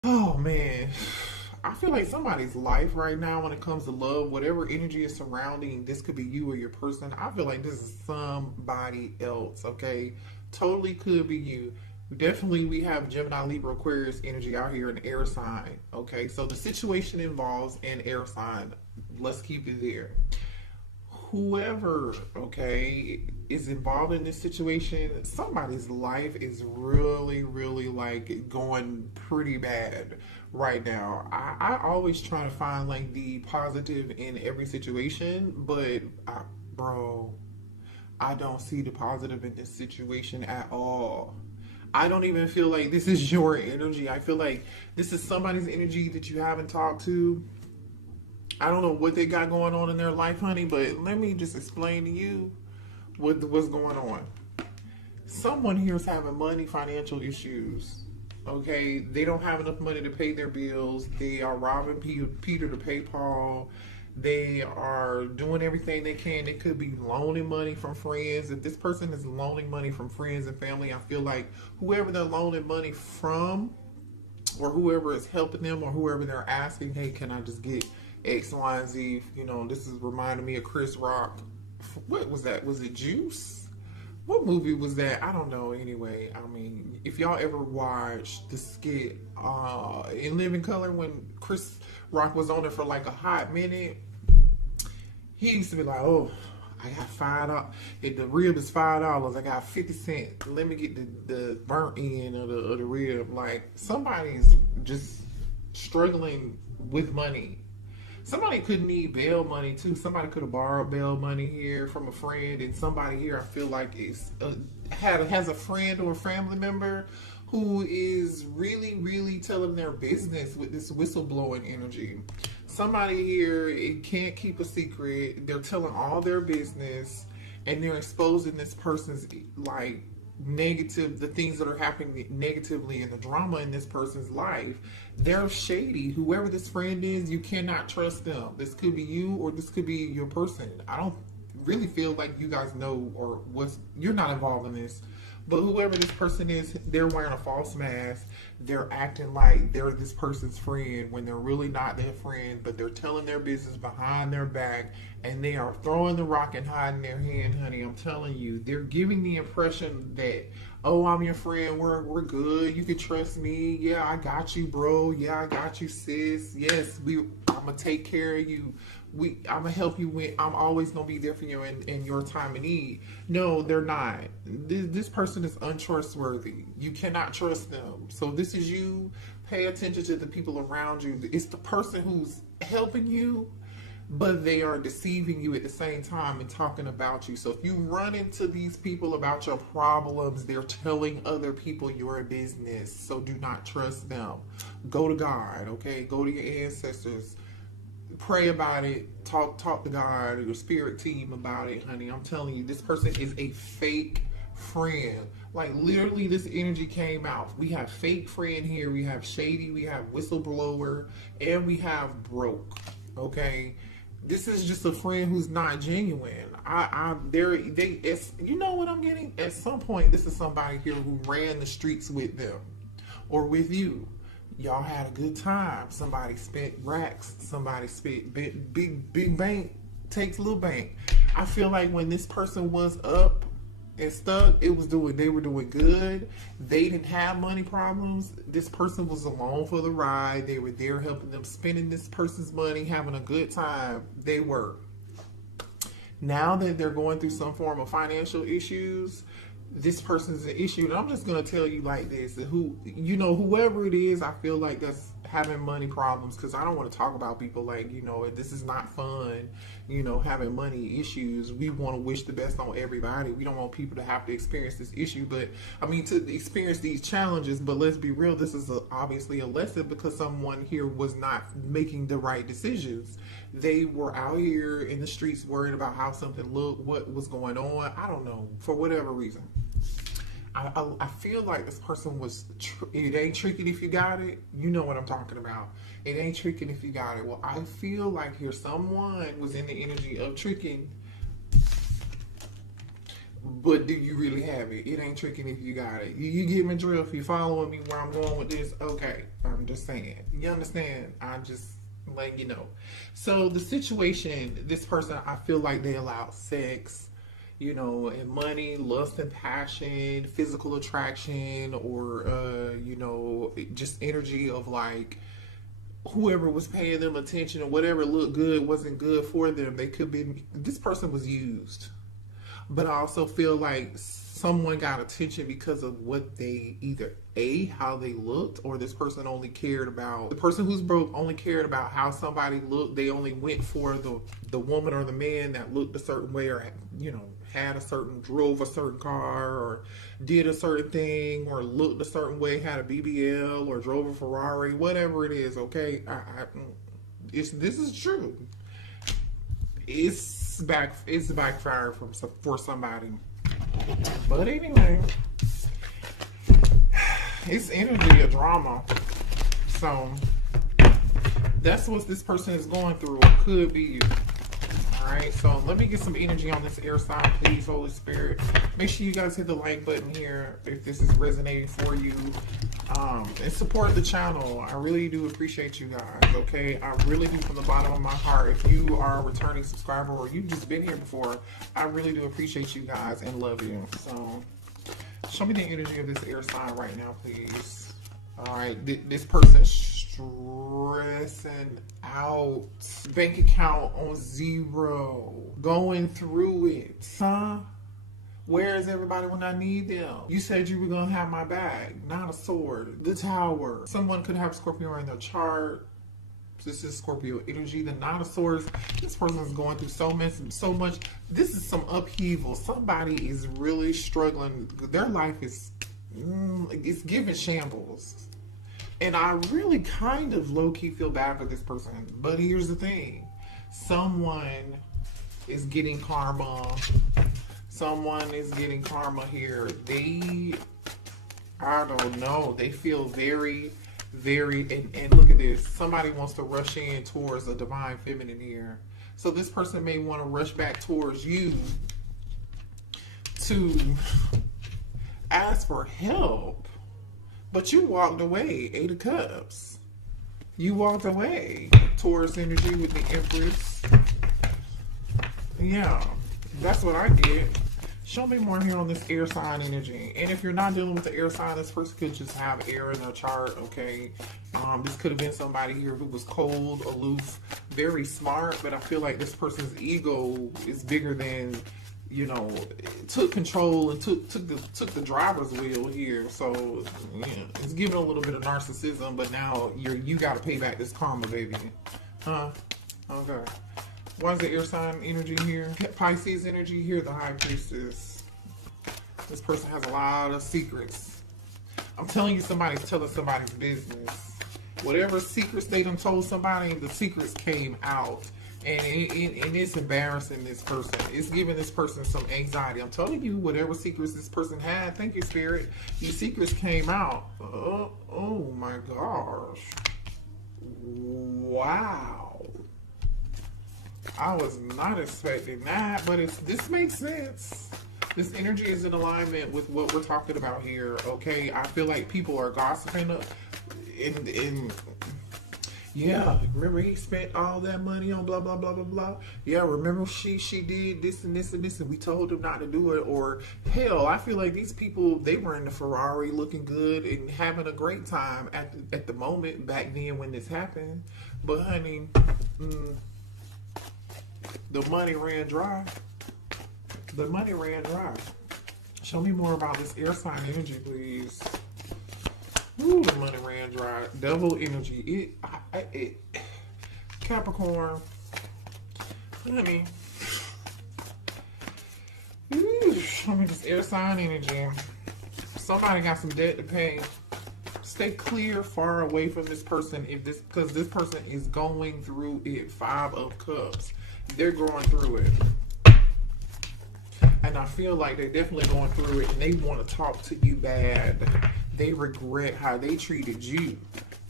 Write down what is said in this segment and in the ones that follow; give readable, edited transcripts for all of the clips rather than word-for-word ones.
Oh man, I feel like somebody's life right now when it comes to love, whatever energy is surrounding, this could be you or your person. I feel like this is somebody else, okay? Totally could be you. Definitely, we have Gemini, Libra, Aquarius energy out here in air sign, okay? So the situation involves an air sign. Let's keep it there. Whoever, okay, is involved in this situation, somebody's life is really like going pretty bad right now. I always try to find like the positive in every situation, but bro, I don't see the positive in this situation at all. I don't even feel like this is your energy. I feel like this is somebody's energy that you haven't talked to. I don't know what they got going on in their life, honey, but let me just explain to you what's going on. Someone here is having money, financial issues. Okay, they don't have enough money to pay their bills. They are robbing Peter to pay Paul. They are doing everything they can. They could be loaning money from friends. If this person is loaning money from friends and family, I feel like whoever they're loaning money from, or whoever is helping them, or whoever they're asking, hey, can I just get X, Y, and Z? You know, this is reminding me of Chris Rock. What was that? Was it Juice? What movie was that? I don't know. Anyway, I mean, if y'all ever watched the skit in Living Color when Chris Rock was on it for like a hot minute, he used to be like, "Oh, I got $5. If the rib is $5, I got 50 cents. Let me get the burnt end of the rib." Like somebody's just struggling with money. Somebody could need bail money too. Somebody could have borrowed bail money here from a friend, and somebody here I feel like is has a friend or a family member who is really telling their business with this whistleblowing energy. Somebody here it can't keep a secret. They're telling all their business, and they're exposing this person's like negative, the things that are happening negatively and the drama in this person's life. They're shady. Whoever this friend is, you cannot trust them. This could be you or this could be your person. I don't really feel like you guys know, or what's, you're not involved in this, but whoever this person is, they're wearing a false mask. They're acting like they're this person's friend when they're really not their friend, but they're telling their business behind their back, and they are throwing the rock and hiding their hand, honey. I'm telling you, they're giving the impression that, oh, I'm your friend. We're good. You can trust me. Yeah, I got you, bro. Yeah, I got you, sis. Yes, I'm gonna take care of you. I'm gonna help you when I'm always gonna be there for you in your time of need. No, they're not. This person is untrustworthy. You cannot trust them. So this is you. Pay attention to the people around you. It's the person who's helping you, but they are deceiving you at the same time and talking about you. So if you run into these people about your problems, they're telling other people your business. So do not trust them. Go to God, okay? Go to your ancestors. Pray about it. Talk to God or your spirit team about it, honey. I'm telling you, this person is a fake friend. Like literally, this energy came out. We have fake friend here. We have shady. We have whistleblower, and we have broke. Okay, this is just a friend who's not genuine. It's, you know what I'm getting? At some point, this is somebody here who ran the streets with them or with you. Y'all had a good time. Somebody spent racks. Somebody spent big bank takes little bank. I feel like when this person was up and stuck, they were doing good. They didn't have money problems. This person was along for the ride. They were there helping them, spending this person's money, having a good time. They were. Now that they're going through some form of financial issues, this person's an issue. And I'm just gonna tell you like this: whoever it is, I feel like that's having money problems, because I don't want to talk about people like, this is not fun. Having money issues. We want to wish the best on everybody. We don't want people to have to experience this issue, but I mean to experience these challenges. But let's be real, this is obviously a lesson, because someone here was not making the right decisions. They were out here in the streets worried about how something looked, what was going on. I don't know, for whatever reason. I feel like this person was, it ain't tricking if you got it. You know what I'm talking about. It ain't tricking if you got it. Well, I feel like here someone was in the energy of tricking But do you really have it? It ain't tricking if you got it. You get my drift. You following me where I'm going with this? Okay. I'm just saying. You understand? I'm just letting you know. So the situation, this person, I feel like they allow sex, you know, and money, lust and passion, physical attraction, or, you know, just energy of like, whoever was paying them attention or whatever looked good wasn't good for them. They could be, this person was used. But I also feel like someone got attention because of what they either how they looked, or this person only cared about, the person who's broke only cared about how somebody looked. They only went for the woman or the man that looked a certain way, or, you know, had a certain, drove a certain car, or did a certain thing, or looked a certain way, had a BBL, or drove a Ferrari, whatever it is. Okay, this is true. It's backfired for somebody. But anyway, it's energy of drama. So that's what this person is going through. It could be you. Alright, so let me get some energy on this air sign, please, Holy Spirit. Make sure you guys hit the like button here if this is resonating for you. And support the channel. I really do appreciate you guys, okay? I really do, from the bottom of my heart. If you are a returning subscriber or you've just been here before, I really do appreciate you guys and love you. So show me the energy of this air sign right now, please. Alright, this person stressing out, bank account on 0, going through it. Huh? Where is everybody when I need them? You said you were going to have my bag. Not a sword. The Tower. Someone could have Scorpio in their chart. This is Scorpio energy. The Nine of Swords. This person is going through so much. This is some upheaval. Somebody is really struggling. Their life is, it's giving shambles. And I really kind of low-key feel bad for this person. But here's the thing. Someone is getting karma. Someone is getting karma here. I don't know. They feel very, and look at this. Somebody wants to rush in towards a divine feminine here. So this person may want to rush back towards you to ask for help. But you walked away. 8 of Cups. You walked away. Taurus energy with the Empress. Yeah. That's what I get. Show me more here on this air sign energy. And if you're not dealing with the air sign, this person could just have air in their chart, okay? This could have been somebody here who was cold, aloof, very smart, but I feel like this person's ego is bigger than, you know, took control and took the driver's wheel here. So yeah, it's giving a little bit of narcissism, but now you got to pay back this karma, baby. Huh? Okay. Why is the air sign energy here? Pisces energy here, the High Priestess. This person has a lot of secrets. I'm telling you, somebody's telling somebody's business. Whatever secrets they done told somebody, the secrets came out. And it's embarrassing this person. It's giving this person some anxiety. I'm telling you, whatever secrets this person had, thank you, Spirit, these secrets came out. Oh my gosh. Wow. I was not expecting that, but this makes sense. This energy is in alignment with what we're talking about here, okay? I feel like people are gossiping yeah, remember he spent all that money on blah, blah, blah, blah, blah. Yeah, remember she did this and this and this, and we told him not to do it. Or, hell, I feel like these people, they were in the Ferrari looking good and having a great time at the moment back then when this happened. But, honey, the money ran dry. The money ran dry. Show me more about this air sign energy, please. Ooh, the money ran dry. Devil energy. Capricorn. Honey. Ooh, show me this air sign energy. Somebody got some debt to pay. Stay clear, far away from this person because this person is going through it. 5 of Cups. They're going through it. And I feel like they're definitely going through it and they want to talk to you bad. They regret how they treated you.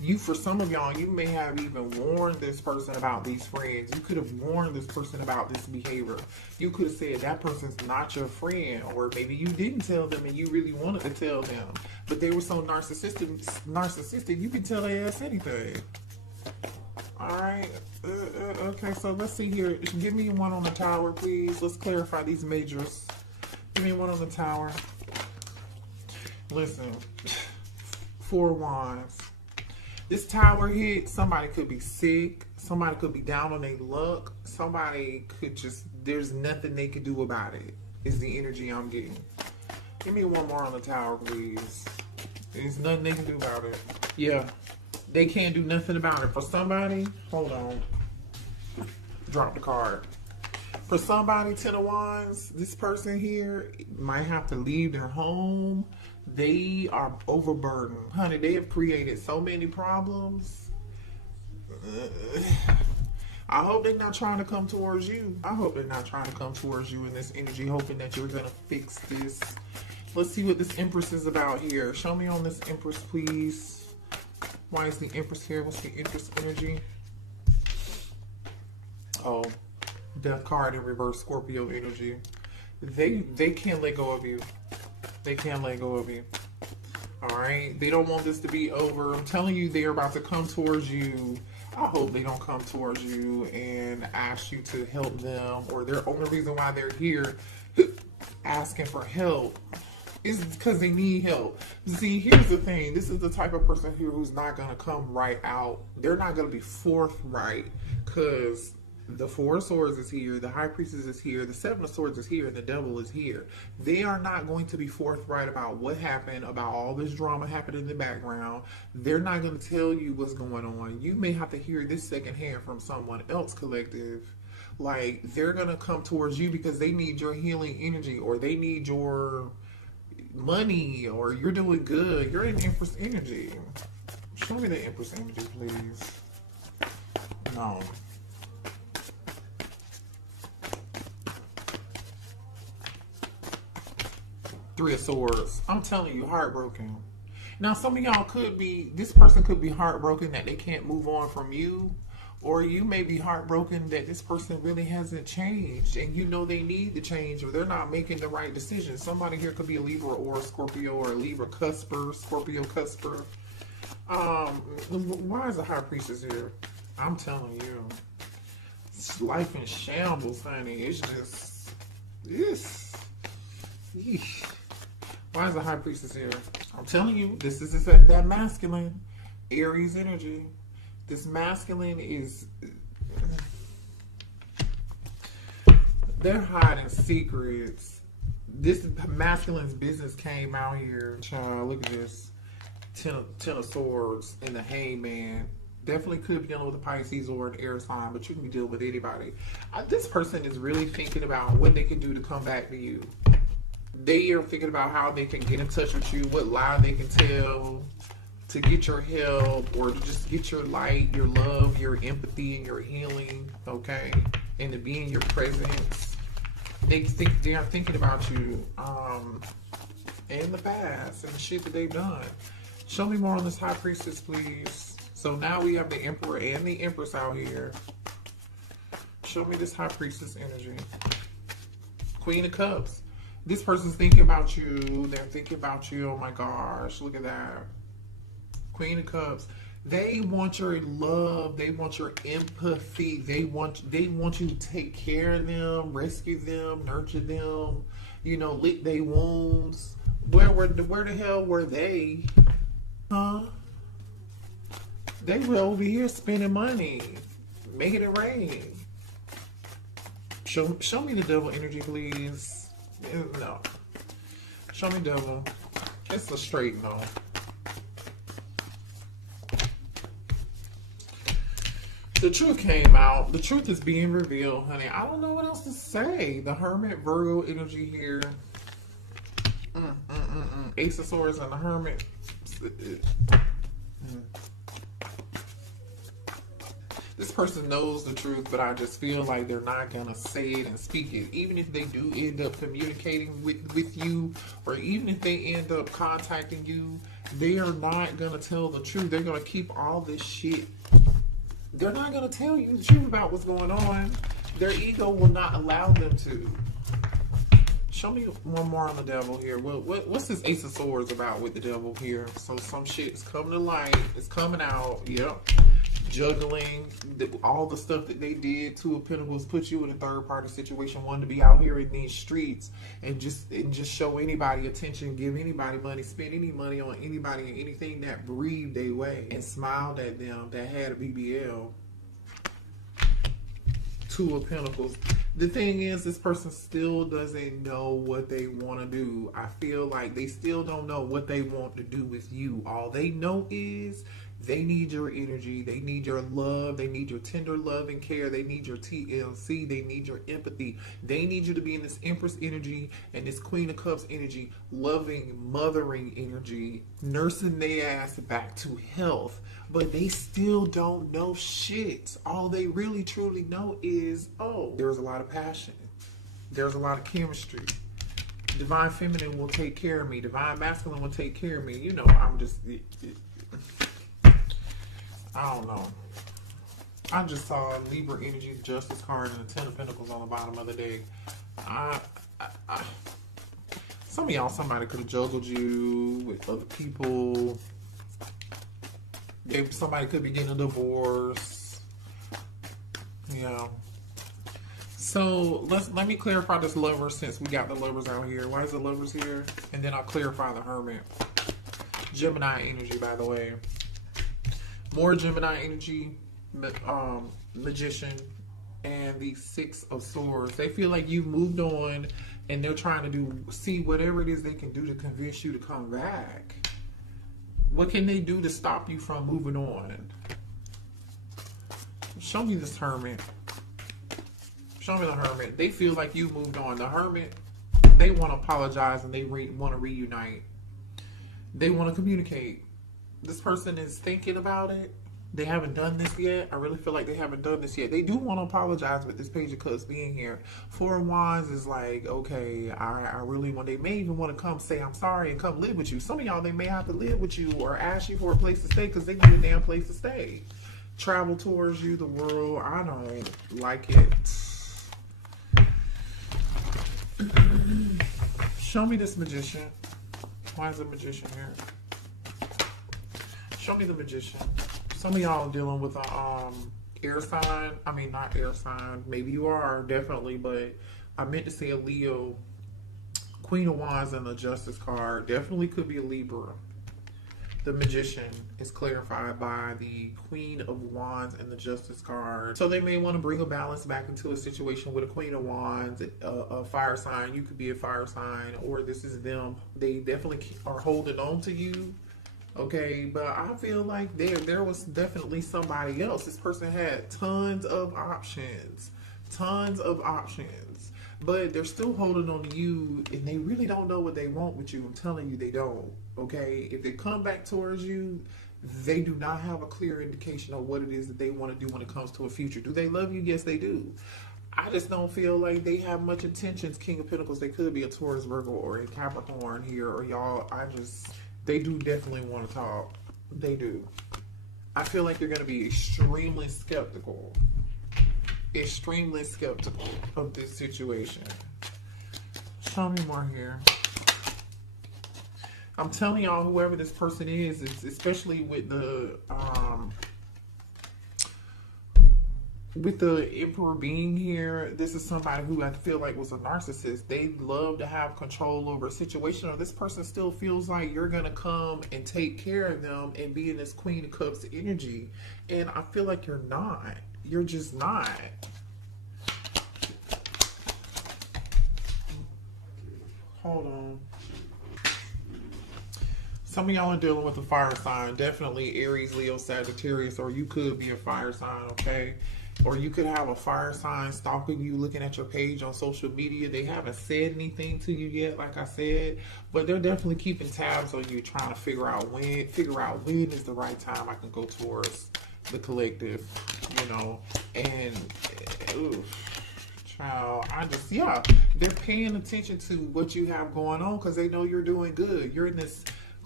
For some of y'all, you may have even warned this person about these friends. You could have warned this person about this behavior. You could have said that person's not your friend, or maybe you didn't tell them and you really wanted to tell them, but they were so narcissistic, you can tell their ass anything. All right. Okay, so let's see here. Give me one on the tower, please. Let's clarify these majors. Give me one on the tower. Listen, 4 wands. This tower hit, somebody could be sick. Somebody could be down on their luck. Somebody could just, there's nothing they could do about it, is the energy I'm getting. Give me one more on the tower, please. There's nothing they can do about it. Yeah. They can't do nothing about it. For somebody, hold on. Drop the card. For somebody, 10 of Wands, this person here might have to leave their home. They are overburdened. Honey, they have created so many problems. I hope they're not trying to come towards you. I hope they're not trying to come towards you in this energy, hoping that you're going to fix this. Let's see what this Empress is about here. Show me on this Empress, please. Why is the Empress here? What's the Empress energy? Oh, Death card in reverse, Scorpio energy. They can't let go of you. They can't let go of you. All right? They don't want this to be over. I'm telling you, they're about to come towards you. I hope they don't come towards you and ask you to help them, or their only reason why they're here asking for help is because they need help. See, here's the thing. This is the type of person here who's not going to come right out. They're not going to be forthright, because the Four of Swords is here, the High Priestess is here, the Seven of Swords is here, and the Devil is here. They are not going to be forthright about what happened, about all this drama happening in the background. They're not going to tell you what's going on. You may have to hear this secondhand from someone else, collective. Like, they're going to come towards you because they need your healing energy, or they need your money, or you're doing good. You're in Empress energy. Show me the Empress energy, please. No. Three of Swords. I'm telling you, heartbroken. Now, some of y'all could be, this person could be heartbroken that they can't move on from you. Or you may be heartbroken that this person really hasn't changed, and you know they need to change, or they're not making the right decision. Somebody here could be a Libra or a Scorpio, or a Libra cusper, Scorpio cusper. Why is the High Priestess here? I'm telling you, it's life in shambles, honey. It's just, this. Why is the High Priestess here? I'm telling you, this is that masculine Aries energy. This masculine is, they're hiding secrets. This masculine's business came out here. Child, look at this. Ten of Swords and the Hangman. Definitely could be dealing with a Pisces or an air sign, but you can be dealing with anybody. This person is really thinking about what they can do to come back to you. They are thinking about how they can get in touch with you, what lie they can tell to get your help, or to just get your light, your love, your empathy, and your healing, okay? And to be in your presence. They are thinking about you in the past and the shit that they've done. Show me more on this High Priestess, please. So now we have the Emperor and the Empress out here. Show me this High Priestess energy. Queen of Cups. This person's thinking about you. They're thinking about you. Oh my gosh, look at that. Queen of Cups. They want your love. They want your empathy. They want you to take care of them, rescue them, nurture them. You know, lick their wounds. Where the hell were they? Huh? They were over here spending money, making it rain. Show me the Devil energy, please. No. Show me Devil. It's a straight no. The truth came out. The truth is being revealed, honey. I don't know what else to say. The Hermit, Virgo energy here. Ace of Swords and the Hermit. This person knows the truth, but I just feel like they're not going to say it and speak it. Even if they do end up communicating with you, or even if they end up contacting you They are not going to tell the truth. They're going to keep all this shit. They're not going to tell you the truth about what's going on. Their ego will not allow them to. Show me one more on the devil here. What's this Ace of Swords about with the devil here? So some shit's coming to light. It's coming out. Yep. Juggling. All the stuff that they did. Two of Pentacles put you in a third party situation. One, to be out here in these streets and just show anybody attention, give anybody money, spend any money on anybody and anything that breathed their way and smiled at them that had a BBL. Two of Pentacles. The thing is, this person still doesn't know what they want to do. I feel like they still don't know what they want to do with you. All they know is they need your energy. They need your love. They need your tender love and care. They need your TLC. They need your empathy. They need you to be in this Empress energy and this Queen of Cups energy, loving, mothering energy, nursing their ass back to health. But they still don't know shit. All they really truly know is, oh, there's a lot of passion. There's a lot of chemistry. Divine Feminine will take care of me. Divine Masculine will take care of me. You know, I'm just... I don't know. I just saw Libra energy, the Justice card, and the Ten of Pentacles on the bottom of the deck. Some of y'all, somebody could have juggled you with other people. Somebody could be getting a divorce. Yeah. So let me clarify this Lover, since we got the Lovers out here. Why is the Lovers here? And then I'll clarify the Hermit. Gemini energy, by the way. More Gemini energy, Magician, and the Six of Swords. They feel like you've moved on, and they're trying to see whatever it is they can do to convince you to come back. What can they do to stop you from moving on? Show me this Hermit. Show me the Hermit. They feel like you moved on. The Hermit, they want to apologize and they want to reunite. They want to communicate. This person is thinking about it. They haven't done this yet. I really feel like they haven't done this yet. They do want to apologize with this Page of Cups being here. Four of Wands is like, okay, I really want, they may even want to come say I'm sorry and come live with you. Some of y'all, they may have to live with you or ask you for a place to stay because they need a damn place to stay. Travel towards you, the world. I don't like it. Show me this Magician. Why is the Magician here? Show me the Magician. Some of y'all are dealing with a air sign. I mean, not air sign. Maybe you are, definitely. But I meant to say a Leo. Queen of Wands and the Justice card. Definitely could be a Libra. The Magician is clarified by the Queen of Wands and the Justice card. So they may want to bring a balance back into a situation with a Queen of Wands, a fire sign. You could be a fire sign, or this is them. They definitely are holding on to you. Okay, but I feel like there was definitely somebody else. This person had tons of options. But they're still holding on to you, and they really don't know what they want with you. I'm telling you, they don't. Okay, if they come back towards you, they do not have a clear indication of what it is that they want to do when it comes to a future. Do they love you? Yes, they do. I just don't feel like they have much intentions. King of Pentacles, they could be a Taurus, Virgo, or a Capricorn here, or y'all, they do definitely want to talk. They do. I feel like they're going to be extremely skeptical. Extremely skeptical of this situation. Show me more here. I'm telling y'all, whoever this person is especially with the Emperor being here, this is somebody who I feel like was a narcissist. They love to have control over a situation, or this person still feels like you're going to come and take care of them and be in this Queen of Cups energy. And I feel like you're not. You're just not. Hold on. Some of y'all are dealing with a fire sign. Definitely Aries, Leo, Sagittarius, or you could be a fire sign, okay? Or you could have a fire sign stalking you, looking at your page on social media. They haven't said anything to you yet, like I said, but they're definitely keeping tabs on you, trying to figure out when is the right time I can go towards the collective, you know. And child, they're paying attention to what you have going on because they know you're doing good. You're in this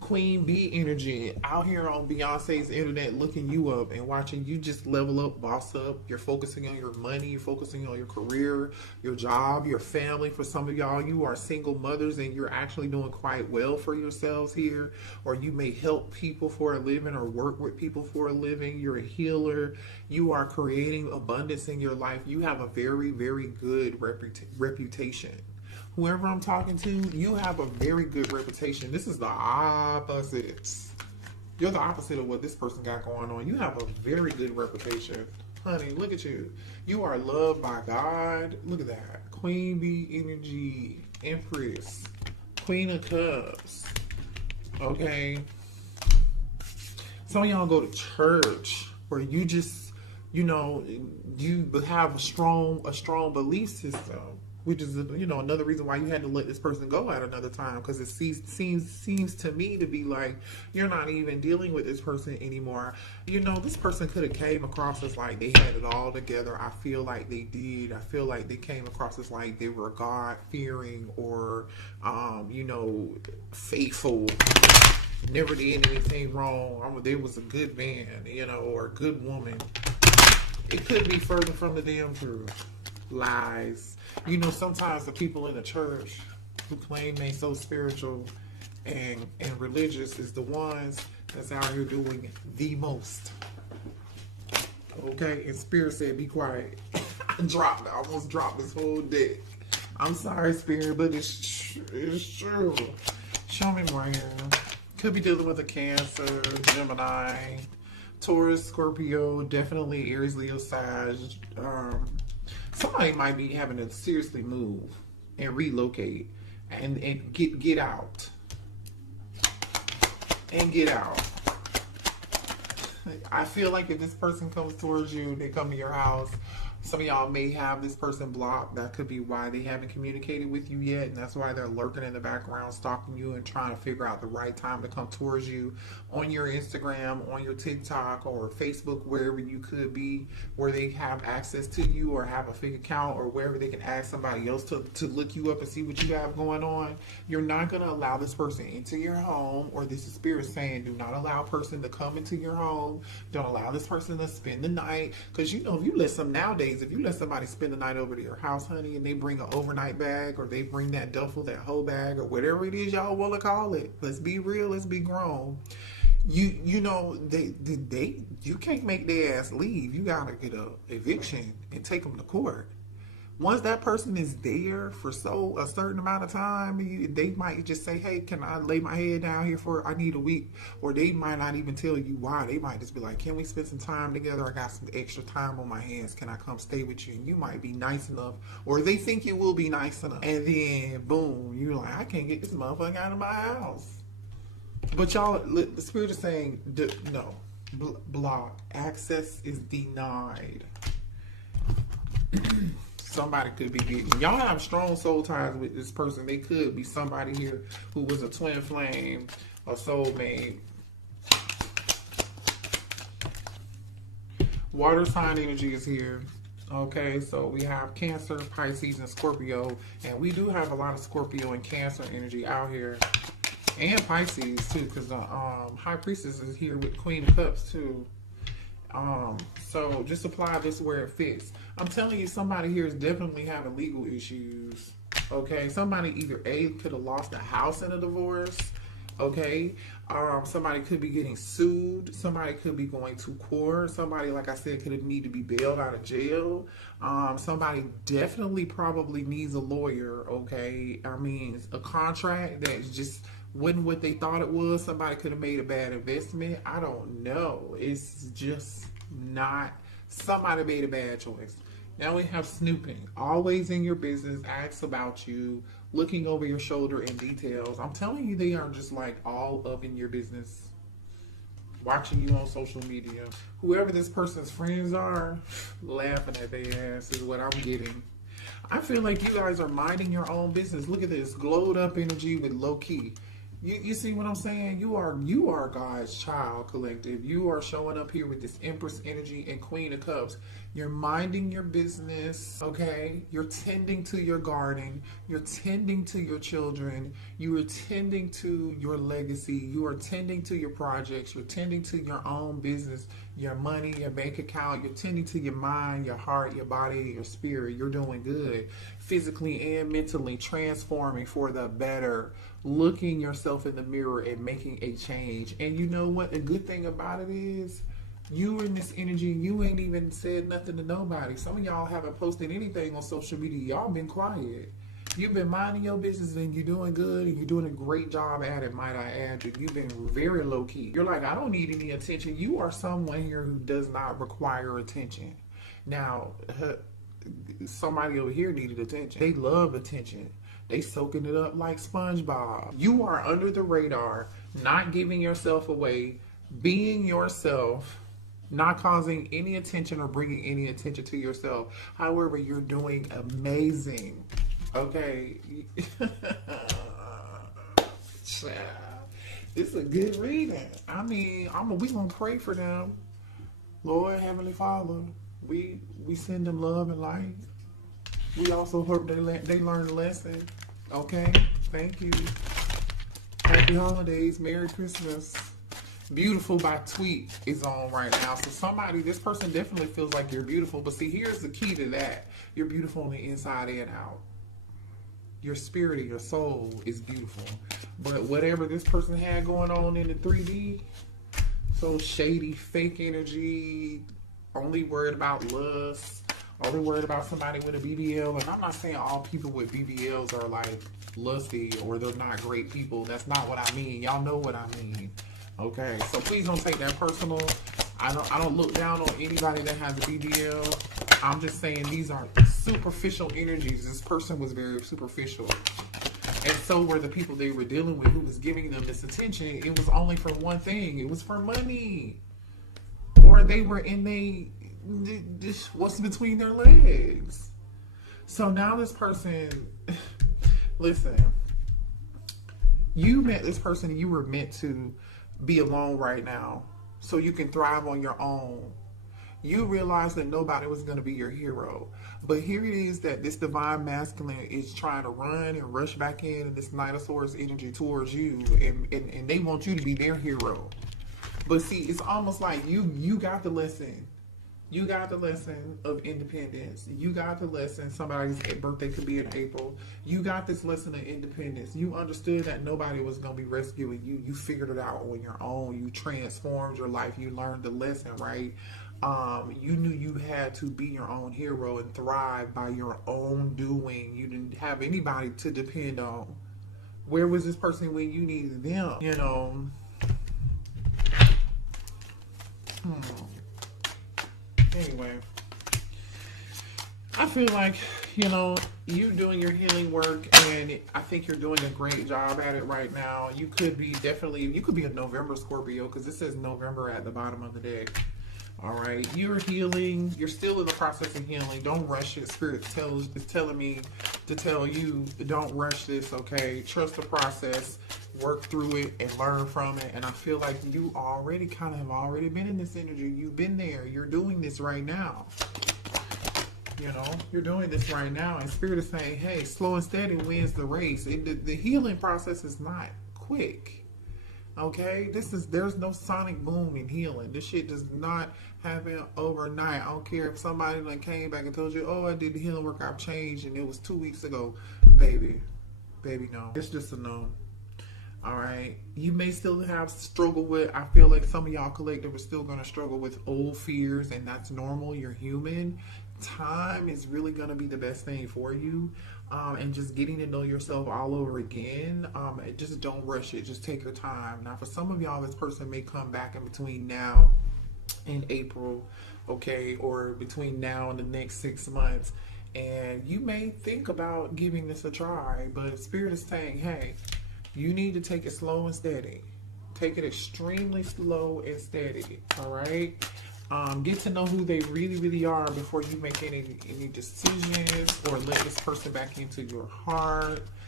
Queen Bee energy out here on Beyonce's internet, looking you up and watching you just level up, boss up. You're focusing on your money, you're focusing on your career, your job, your family. For some of y'all, you are single mothers and you're actually doing quite well for yourselves here, or you may help people for a living or work with people for a living. You're a healer. You are creating abundance in your life. You have a very, very good reputation. Whoever I'm talking to, you have a very good reputation. This is the opposite. You're the opposite of what this person got going on. You have a very good reputation. Honey, look at you. You are loved by God. Look at that. Queen Bee energy, Empress, Queen of Cups. Okay. Some of y'all go to church where you just, you have a strong belief system. Which is, another reason why you had to let this person go at another time, because it seems to me to be like you're not even dealing with this person anymore. This person could have came across as like they had it all together. I feel like they did. I feel like they came across as like they were God-fearing or, faithful. Never did anything wrong. They was a good man, or a good woman. It could be further from the damn truth. Lies. Sometimes the people in the church who claim they so spiritual and religious is the ones that's out here doing the most. Okay? And Spirit said, be quiet. I almost dropped this whole deck. I'm sorry, Spirit, but it's true. Show me more here. Could be dealing with a Cancer, Gemini, Taurus, Scorpio, definitely Aries, Leo, Sag. Somebody might be having to seriously move and relocate and get out. And get out. I feel like if this person comes towards you, they come to your house, some of y'all may have this person blocked. That could be why they haven't communicated with you yet, and that's why they're lurking in the background, stalking you and trying to figure out the right time to come towards you on your Instagram, on your TikTok, or Facebook, wherever you could be, where they have access to you or have a fake account, or wherever they can ask somebody else to look you up and see what you have going on. You're not going to allow this person into your home, or this is Spirit saying, do not allow a person to come into your home. Don't allow this person to spend the night, because if you let some nowadays, if you let somebody spend the night over to your house, honey, and they bring an overnight bag, or they bring that duffel, that whole bag, or whatever it is y'all want to call it. Let's be real. Let's be grown. You can't make their ass leave. You gotta get a eviction and take them to court. Once that person is there for a certain amount of time, they might just say, hey, can I lay my head down here I need a week? Or they might not even tell you why. They might just be like, can we spend some time together? I got some extra time on my hands. Can I come stay with you? And you might be nice enough, or they think you will be nice enough. And then, boom, you're like, I can't get this motherfucker out of my house. But y'all, the Spirit is saying, no, block. Access is denied. Somebody could be getting, y'all have strong soul ties with this person. They could be somebody here who was a twin flame, a soulmate. Water sign energy is here. Okay, so we have Cancer, Pisces, and Scorpio. And we do have a lot of Scorpio and Cancer energy out here. And Pisces too, because the High Priestess is here with Queen of Cups too. So just apply this where it fits. I'm telling you, somebody here is definitely having legal issues. Okay, somebody either could have lost a house in a divorce. Okay, somebody could be getting sued. Somebody could be going to court. Somebody, like I said, could need to be bailed out of jail. Somebody definitely probably needs a lawyer. Okay, I mean, a contract that just wasn't what they thought it was. Somebody could have made a bad investment. I don't know. It's just not. Somebody made a bad choice. Now we have snooping. Always in your business, asks about you, looking over your shoulder in details. I'm telling you, they are just like all up in your business, watching you on social media. Whoever this person's friends are, laughing at their ass is what I'm getting. I feel like you guys are minding your own business. Look at this glowed up energy with low key. You see what I'm saying? You are God's child, collective. You are showing up here with this Empress energy and Queen of Cups. You're minding your business, okay? You're tending to your garden. You're tending to your children. You are tending to your legacy. You are tending to your projects. You're tending to your own business, your money, your bank account. You're tending to your mind, your heart, your body, your spirit. You're doing good physically and mentally, transforming for the better, looking yourself in the mirror and making a change. And you know what? The good thing about it is, you in this energy, you ain't even said nothing to nobody. Some of y'all haven't posted anything on social media. Y'all been quiet. You've been minding your business and you're doing good and you're doing a great job at it, might I add. You've been very low key. You're like, I don't need any attention. You are someone here who does not require attention. Now, somebody over here needed attention. They love attention. They soaking it up like SpongeBob. You are under the radar, not giving yourself away, being yourself, not causing any attention or bringing any attention to yourself. However, you're doing amazing. Okay. It's a good reading. I mean, we gonna pray for them. Lord, Heavenly Father, we send them love and light. We also hope they learn a lesson. Okay? Thank you. Happy holidays. Merry Christmas. Beautiful by Tweet is on right now. So this person definitely feels like you're beautiful. But see, here's the key to that. You're beautiful on the inside and out. Your spirit and your soul is beautiful. But whatever this person had going on in the 3D, so shady, fake energy, only worried about lust, only worried about somebody with a BBL. And I'm not saying all people with BBLs are like lusty or they're not great people. That's not what I mean. Y'all know what I mean. Okay, so please don't take that personal. I don't look down on anybody that has a BBL. I'm just saying these are superficial energies. This person was very superficial. And so were the people they were dealing with who was giving them this attention. It was only for one thing. It was for money. Or they were in what's between their legs. So now this person, listen, you met this person and you were meant to be alone right now so you can thrive on your own. You realize that nobody was going to be your hero. But here it is that this divine masculine is trying to run and rush back in this Nightosaurus energy towards you. And they want you to be their hero. But see, it's almost like you got the lesson. You got the lesson of independence. You got the lesson. Somebody's birthday could be in April. You got this lesson of independence. You understood that nobody was going to be rescuing you. You figured it out on your own. You transformed your life. You learned the lesson, right? You knew you had to be your own hero and thrive by your own doing. You didn't have anybody to depend on. Where was this person when you needed them? You know. Anyway, I feel like, you doing your healing work, and I think you're doing a great job at it right now. You could be a November Scorpio, because it says November at the bottom of the deck. All right, you're healing. You're still in the process of healing. Don't rush it. Spirit is telling me to tell you, don't rush this, okay? Trust the process. Work through it and learn from it. And I feel like you already have already been in this energy. You've been there. You're doing this right now. You're doing this right now. And Spirit is saying, hey, slow and steady wins the race. The healing process is not quick. Okay, there's no sonic boom in healing. This shit does not happen overnight. I don't care if somebody came back and told you, oh, I did the healing work, I've changed, and it was 2 weeks ago. Baby, no. It's just a no. All right, you may still have struggle with. I feel like some of y'all collective are still going to struggle with old fears, and that's normal. You're human. Time is really going to be the best thing for you. And just getting to know yourself all over again. Just don't rush it. Just take your time. Now, for some of y'all, this person may come back in between now and April, okay, or between now and the next 6 months. And you may think about giving this a try, but Spirit is saying, hey, you need to take it slow and steady. Take it extremely slow and steady, all right? Get to know who they really, really are before you make any decisions or let this person back into your heart.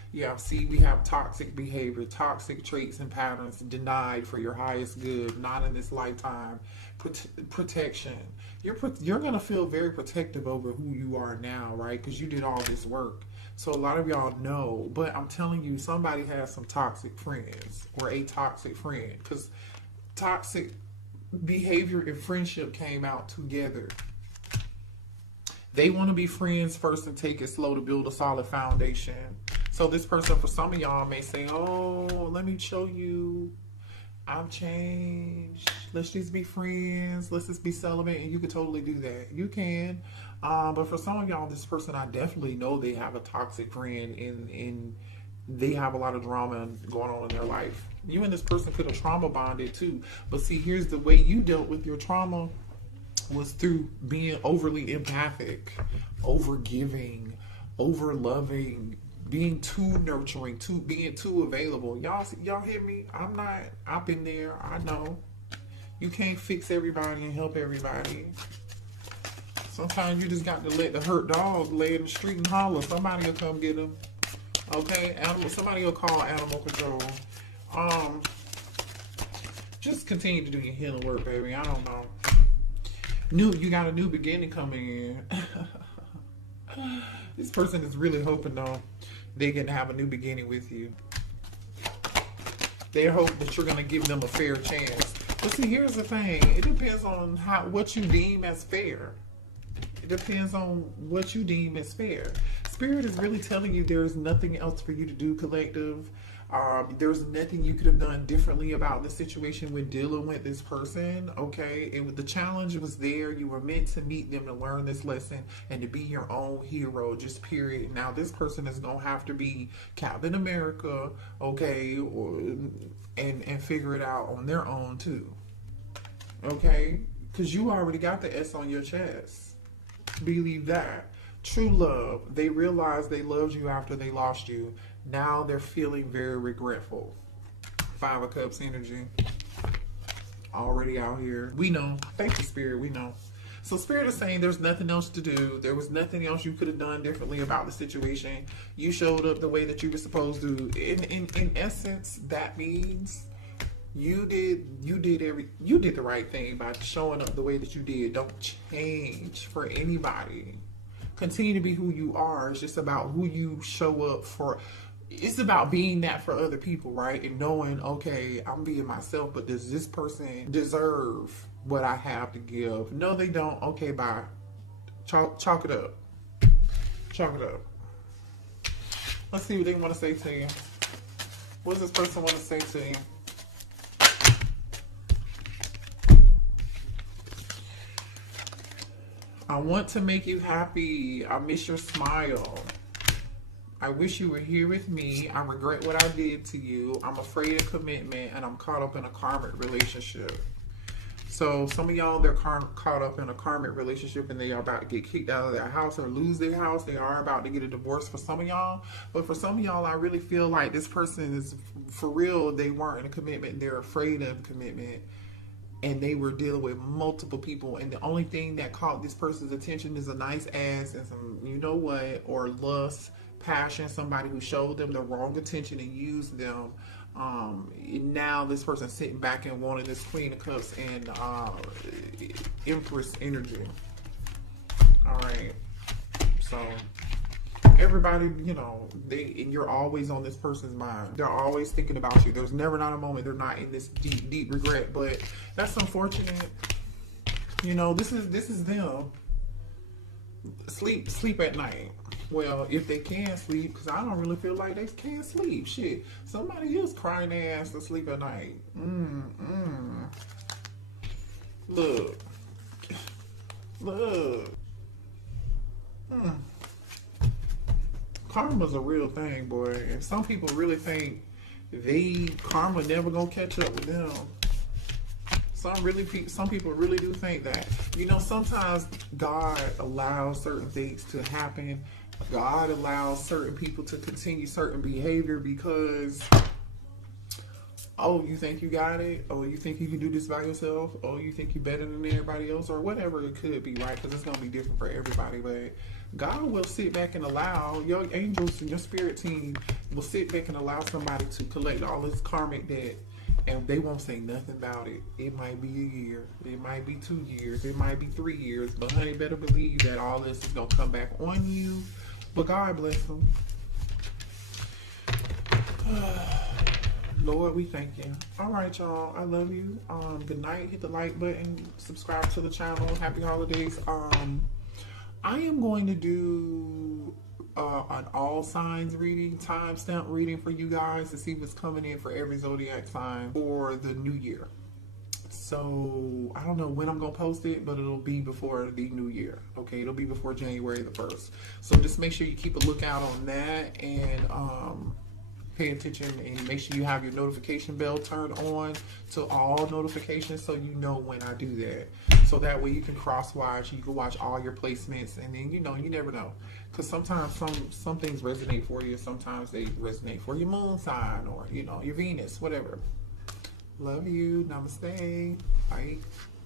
Yeah, see, we have toxic behavior, toxic traits and patterns denied for your highest good, not in this lifetime. Protection. You're gonna feel very protective over who you are now, right? Because you did all this work. So a lot of y'all know, but I'm telling you, somebody has some toxic friends or a toxic friend, because toxic behavior and friendship came out together. They want to be friends first and take it slow to build a solid foundation. So this person, for some of y'all, may say, oh, let me show you I've changed. Let's just be friends. Let's just be celibate. And you could totally do that. You can. But for some of y'all, this person, I definitely know they have a toxic friend and they have a lot of drama going on in their life. You and this person could have trauma bonded too. But see, here's the way you dealt with your trauma was through being overly empathic, over giving, over loving, being too nurturing, being too available. Y'all hear me? I've been there. I know. You can't fix everybody and help everybody. Sometimes you just got to let the hurt dog lay in the street and holler. Somebody will come get him. Okay? Somebody will call animal control. Just continue to do your healing work, baby. I don't know. You got a new beginning coming in. This person is really hoping though they can have a new beginning with you. They hope that you're gonna give them a fair chance. But see, here's the thing. It depends on what you deem as fair. It depends on what you deem as fair. Spirit is really telling you there's nothing else for you to do, collective. There's nothing you could have done differently about the situation when dealing with this person, okay? And the challenge was there. You were meant to meet them to learn this lesson and to be your own hero, just period. Now, this person is going to have to be Captain America, okay? And figure it out on their own, too, okay? Because you already got the S on your chest. Believe that. True love. They realized they loved you after they lost you. Now they're feeling very regretful. 5 of Cups energy. Already out here. We know. Thank you, Spirit. We know. So Spirit is saying there's nothing else to do. There was nothing else you could have done differently about the situation. You showed up the way that you were supposed to. In essence, that means you did the right thing by showing up the way that you did. Don't change for anybody. Continue to be who you are. It's just about who you show up for. It's about being that for other people, right? And knowing, okay, I'm being myself, but does this person deserve what I have to give? No, they don't. Okay, bye. Chalk it up. Chalk it up. Let's see what they want to say to you. What does this person want to say to you? I want to make you happy. I miss your smile. I wish you were here with me. I regret what I did to you. I'm afraid of commitment and I'm caught up in a karmic relationship. So some of y'all, they're caught up in a karmic relationship and they are about to get kicked out of their house or lose their house. They are about to get a divorce for some of y'all. But for some of y'all, I really feel like this person is, for real, they weren't in a commitment. They're afraid of commitment. And they were dealing with multiple people. And the only thing that caught this person's attention is a nice ass and some, you know what, or lust, passion, somebody who showed them the wrong attention and used them. Now this person's sitting back and wanting this Queen of Cups and Empress energy. All right. So everybody, you know, you're always on this person's mind. They're always thinking about you. There's never not a moment they're not in this deep regret. But that's unfortunate. You know, this is them. Sleep at night. Well, if they can sleep, because I don't really feel like they can sleep. Shit, somebody is crying their ass to sleep at night. Look. Karma's a real thing, boy. And some people really think karma never gonna catch up with them. Some people really do think that. You know, sometimes God allows certain things to happen. God allows certain people to continue certain behavior because Oh, you think you got it? Oh, you think you can do this by yourself? Oh, you think you're better than everybody else? Or whatever it could be, right? Because it's going to be different for everybody. But God will sit back and allow your angels and your spirit team will sit back and allow somebody to collect all this karmic debt, and they won't say nothing about it. It might be a year, it might be 2 years, it might be 3 years, but honey, better believe that all this is gonna come back on you. But God bless them. Lord, we thank you. All right, y'all. I love you. Good night. Hit the like button. Subscribe to the channel. Happy holidays. I am going to do an all signs reading, timestamp reading for you guys to see what's coming in for every zodiac sign for the new year. So I don't know when I'm gonna post it, but it'll be before the new year. Okay, it'll be before January the 1st. So just make sure you keep a lookout on that, and pay attention, and make sure you have your notification bell turned on to all notifications so you know when I do that. So that way you can cross watch, you can watch all your placements, and then you never know. Because sometimes some things resonate for you, sometimes they resonate for your moon sign or your Venus, whatever. Love you. Namaste. Bye.